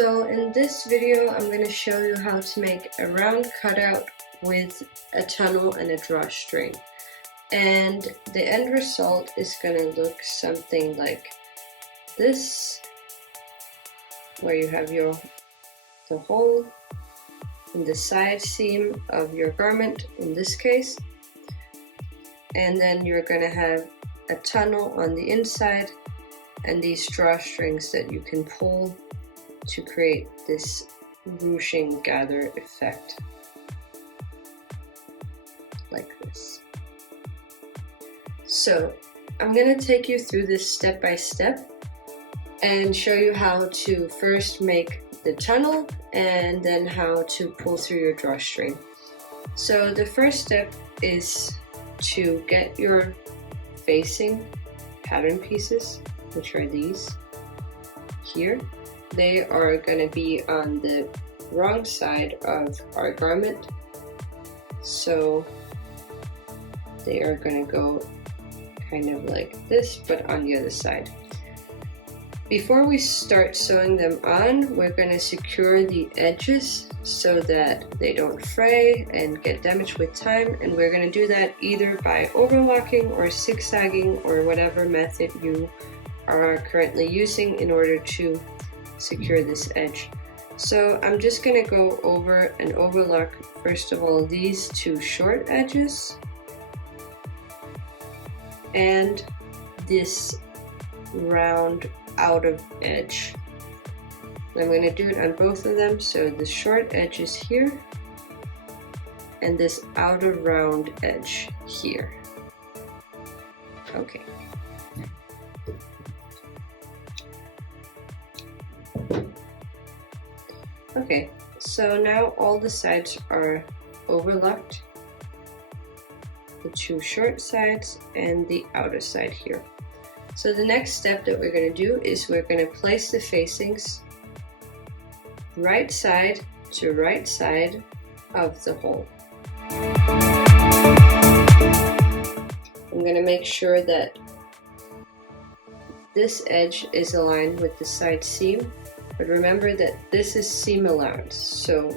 So in this video, I'm going to show you how to make a round cutout with a tunnel and a drawstring. And the end result is going to look something like this, where you have the hole in the side seam of your garment in this case, and then you're going to have a tunnel on the inside and these drawstrings that you can pull to create this ruching gather effect, like this. So I'm going to take you through this step by step and show you how to first make the tunnel and then how to pull through your drawstring. So the first step is to get your facing pattern pieces, which are these here. They are going to be on the wrong side of our garment, so they are going to go kind of like this, but on the other side. Before we start sewing them on, we're going to secure the edges so that they don't fray and get damaged with time, and we're going to do that either by overlocking or zigzagging or whatever method you are currently using in order to secure this edge. So I'm just going to go over and overlock first of all these two short edges and this round outer edge. I'm going to do it on both of them, so the short edge is here and this outer round edge here. Okay. Okay, so now all the sides are overlocked, the two short sides and the outer side here. So the next step that we're going to do is we're going to place the facings right side to right side of the hole. I'm going to make sure that this edge is aligned with the side seam, but remember that this is seam allowance, so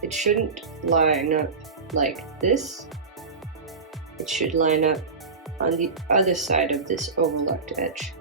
it shouldn't line up like this. It should line up on the other side of this overlocked edge.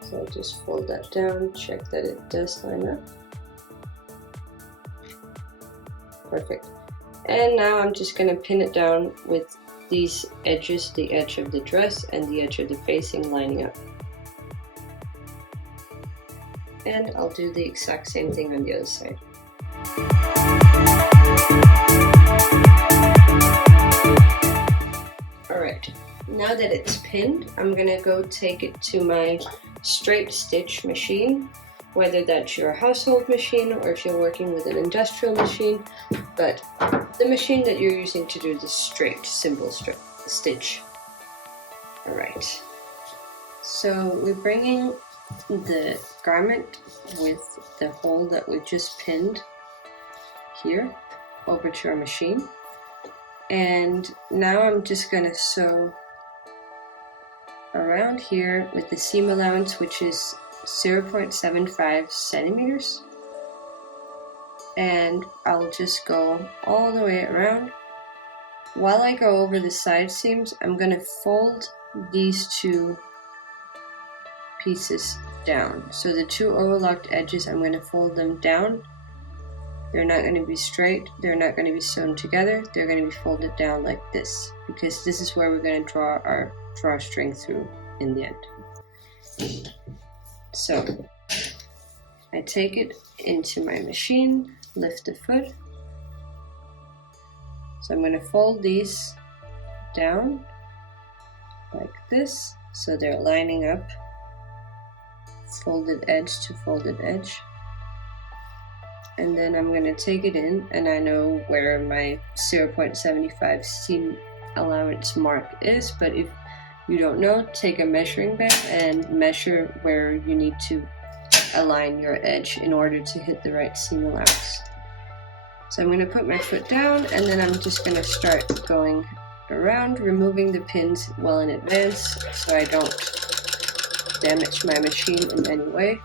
So I'll just fold that down, check that it does line up. Perfect. And now I'm just going to pin it down with these edges, the edge of the dress and the edge of the facing lining up. And I'll do the exact same thing on the other side. Alright, now that it's pinned, I'm going to go take it to my straight stitch machine, whether that's your household machine or if you're working with an industrial machine, but the machine that you're using to do the straight, simple stitch. Alright, so we're bringing the garment with the hole that we just pinned here over to our machine, and now I'm just going to sew around here with the seam allowance, which is 0.75 centimeters, and I'll just go all the way around. While I go over the side seams, I'm going to fold these two pieces down. So the two overlocked edges, I'm going to fold them down. They're not going to be straight, they're not going to be sewn together, they're going to be folded down like this, because this is where we're going to draw our drawstring through in the end. So I take it into my machine, lift the foot. So I'm going to fold these down like this, so they're lining up, folded edge to folded edge. And then I'm going to take it in, and I know where my 0.75 seam allowance mark is, but if you don't know, take a measuring bit and measure where you need to align your edge in order to hit the right seam allowance. So I'm going to put my foot down, and then I'm just going to start going around, removing the pins well in advance so I don't damage my machine in any way.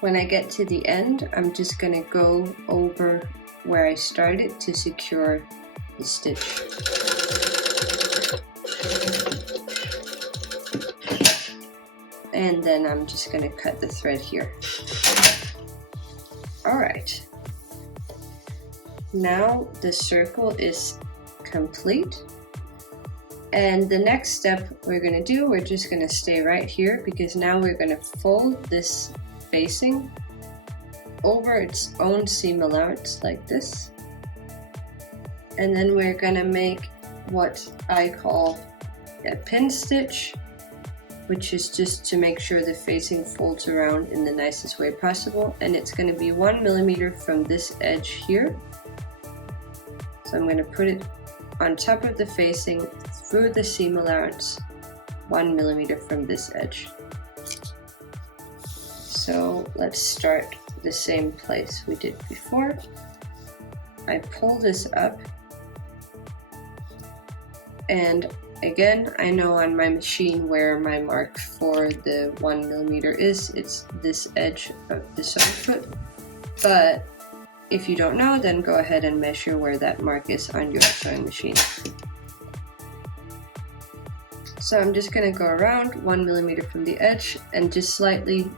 When I get to the end, I'm just going to go over where I started to secure the stitch. And then I'm just going to cut the thread here. Alright. Now the circle is complete. And the next step we're going to do, we're just going to stay right here because now we're going to fold this facing over its own seam allowance like this, and then we're gonna make what I call a pin stitch, which is just to make sure the facing folds around in the nicest way possible, and it's going to be 1 millimeter from this edge here. So I'm going to put it on top of the facing through the seam allowance, 1 millimeter from this edge. So let's start the same place we did before. I pull this up, and again, I know on my machine where my mark for the 1 millimeter is. It's this edge of the sewing foot, but if you don't know, then go ahead and measure where that mark is on your sewing machine. So I'm just going to go around 1 millimeter from the edge and just slightly,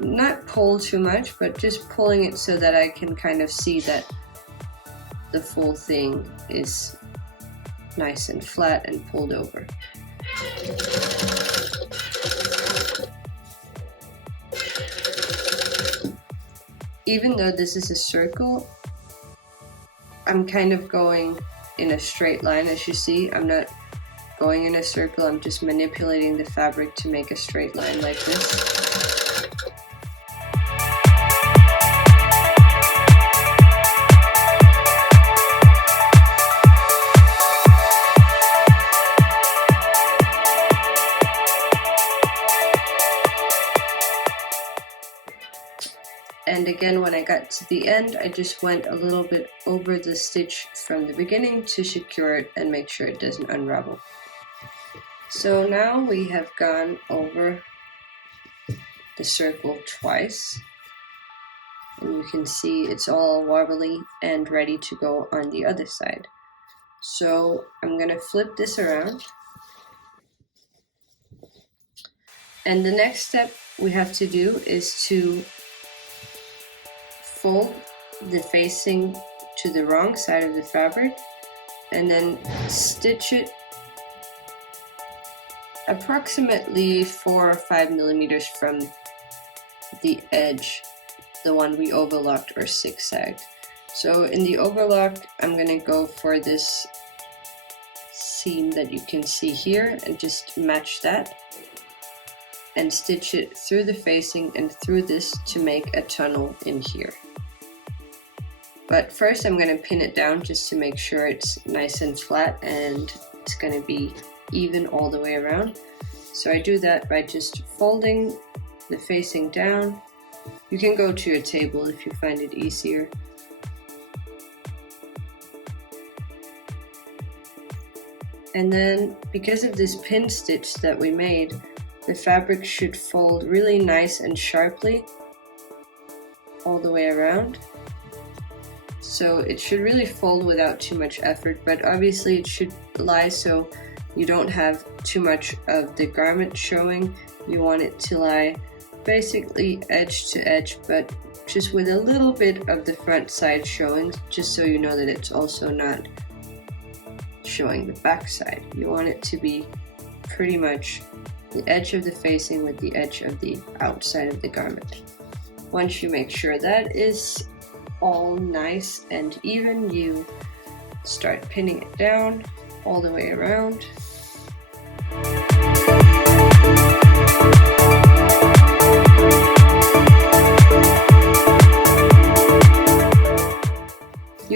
not pull too much, but just pulling it so that I can kind of see that the full thing is nice and flat and pulled over. Even though this is a circle, I'm kind of going in a straight line, as you see. I'm not going in a circle, I'm just manipulating the fabric to make a straight line like this. And again, when I got to the end, I just went a little bit over the stitch from the beginning to secure it and make sure it doesn't unravel. So now we have gone over the circle twice, and you can see it's all wobbly and ready to go on the other side. So I'm going to flip this around. And the next step we have to do is to fold the facing to the wrong side of the fabric and then stitch it approximately 4 or 5 millimeters from the edge, the one we overlocked or zigzagged. So in the overlock, I'm going to go for this seam that you can see here and just match that and stitch it through the facing and through this to make a tunnel in here. But first I'm going to pin it down just to make sure it's nice and flat and it's going to be even all the way around. So I do that by just folding the facing down. You can go to your table if you find it easier. And then because of this pin stitch that we made, the fabric should fold really nice and sharply all the way around. So it should really fold without too much effort, but obviously it should lie so you don't have too much of the garment showing. You want it to lie basically edge to edge, but just with a little bit of the front side showing, just so you know that it's also not showing the back side. You want it to be pretty much the edge of the facing with the edge of the outside of the garment. Once you make sure that is all nice and even, you start pinning it down all the way around.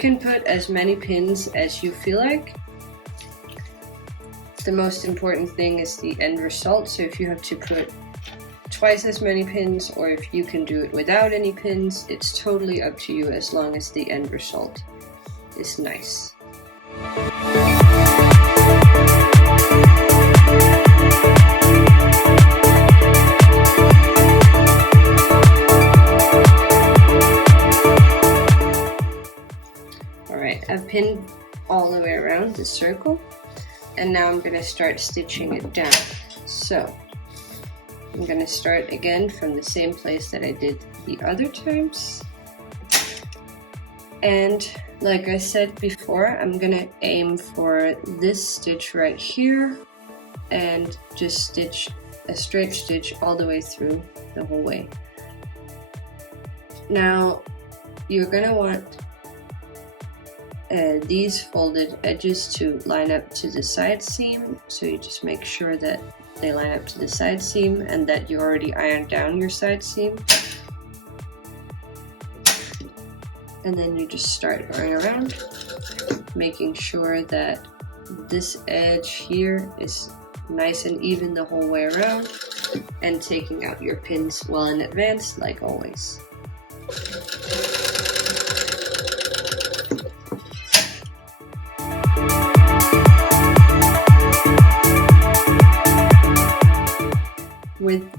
can put as many pins as you feel like. The most important thing is the end result, so if you have to put twice as many pins or if you can do it without any pins, it's totally up to you as long as the end result is nice. Alright, I've pinned all the way around the circle, and now I'm going to start stitching it down. So I'm going to start again from the same place that I did the other times. And like I said before, I'm going to aim for this stitch right here and just stitch a straight stitch all the way through the whole way. Now you're going to want these folded edges to line up to the side seam, so you just make sure that they line up to the side seam and that you already ironed down your side seam. And then you just start going around, making sure that this edge here is nice and even the whole way around, and taking out your pins well in advance, like always. With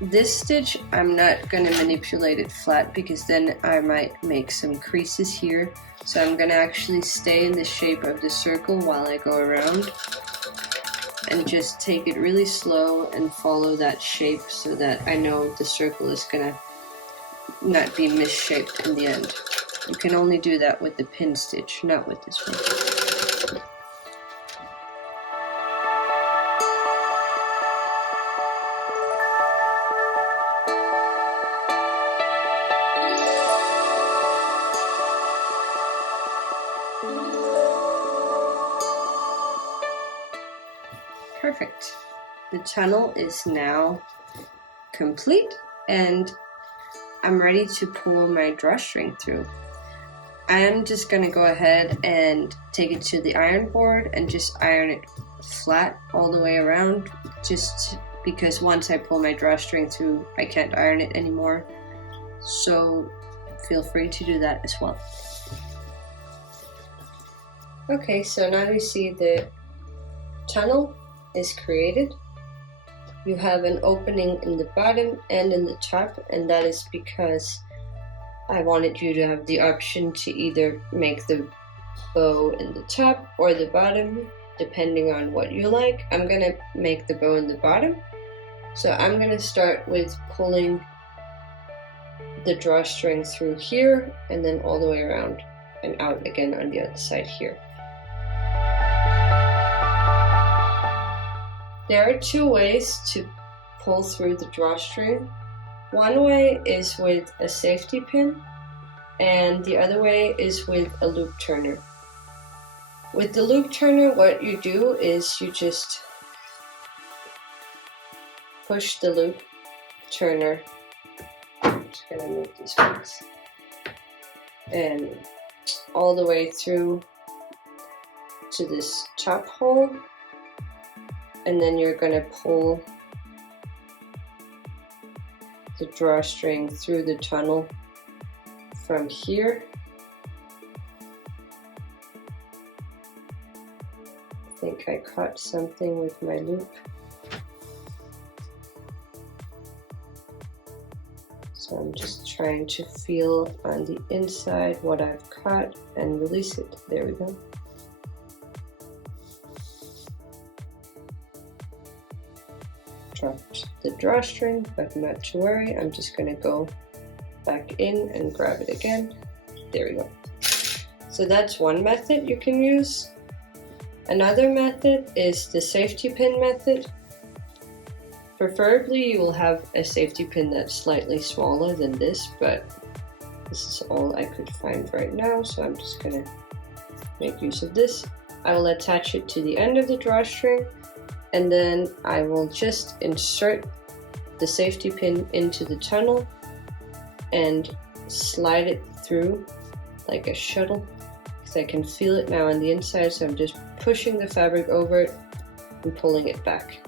this stitch, I'm not going to manipulate it flat because then I might make some creases here. So I'm going to actually stay in the shape of the circle while I go around and just take it really slow and follow that shape so that I know the circle is going to not be misshaped in the end. You can only do that with the pin stitch, not with this one. Perfect. The tunnel is now complete and I'm ready to pull my drawstring through. I'm just going to go ahead and take it to the iron board and just iron it flat all the way around, just because once I pull my drawstring through I can't iron it anymore, so feel free to do that as well. Okay, so now you see the tunnel is created. You have an opening in the bottom and in the top, and that is because I wanted you to have the option to either make the bow in the top or the bottom, depending on what you like. I'm gonna make the bow in the bottom, so I'm gonna start with pulling the drawstring through here and then all the way around and out again on the other side here. There are two ways to pull through the drawstring. One way is with a safety pin, and the other way is with a loop turner. With the loop turner, what you do is you just push the loop turner. I'm just gonna move these ones, and all the way through to this top hole. And then you're going to pull the drawstring through the tunnel from here. I think I caught something with my loop. So I'm just trying to feel on the inside what I've caught and release it. There we go. Dropped the drawstring, but not to worry, I'm just going to go back in and grab it again. There we go. So that's one method you can use. Another method is the safety pin method. Preferably you will have a safety pin that's slightly smaller than this, but this is all I could find right now, so I'm just going to make use of this. I will attach it to the end of the drawstring, and then I will just insert the safety pin into the tunnel and slide it through like a shuttle because I can feel it now on the inside, so I'm just pushing the fabric over it and pulling it back.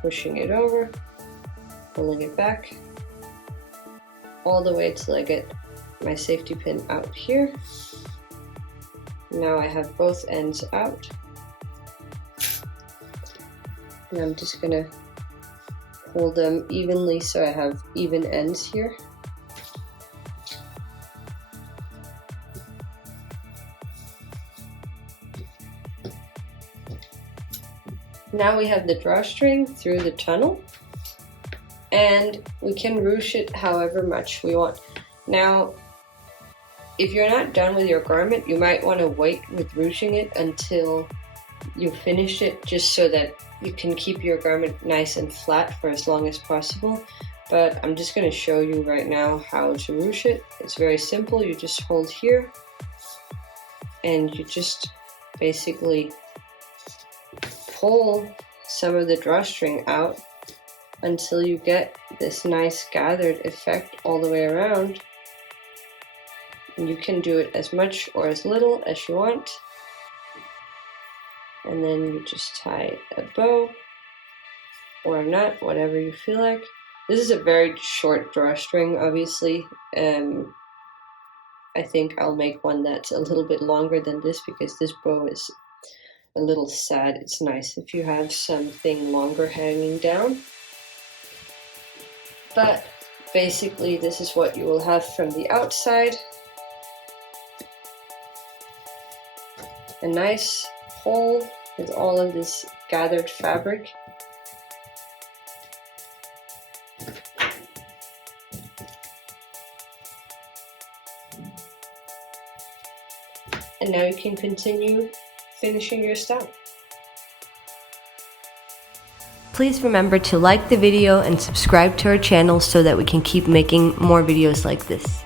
Pushing it over, pulling it back, all the way till I get my safety pin out here. Now I have both ends out. And I'm just gonna hold them evenly so I have even ends here. Now we have the drawstring through the tunnel, and we can ruche it however much we want. Now, if you're not done with your garment, you might want to wait with ruching it until you finish it, just so that you can keep your garment nice and flat for as long as possible. But I'm just going to show you right now how to ruche it. It's very simple. You just hold here and you just basically pull some of the drawstring out until you get this nice gathered effect all the way around. And you can do it as much or as little as you want. And then you just tie a bow or a knot, whatever you feel like. This is a very short drawstring, obviously. I think I'll make one that's a little bit longer than this because this bow is a little sad. It's nice if you have something longer hanging down. But basically this is what you will have from the outside. A nice hole with all of this gathered fabric. And now you can continue finishing your style. Please remember to like the video and subscribe to our channel so that we can keep making more videos like this.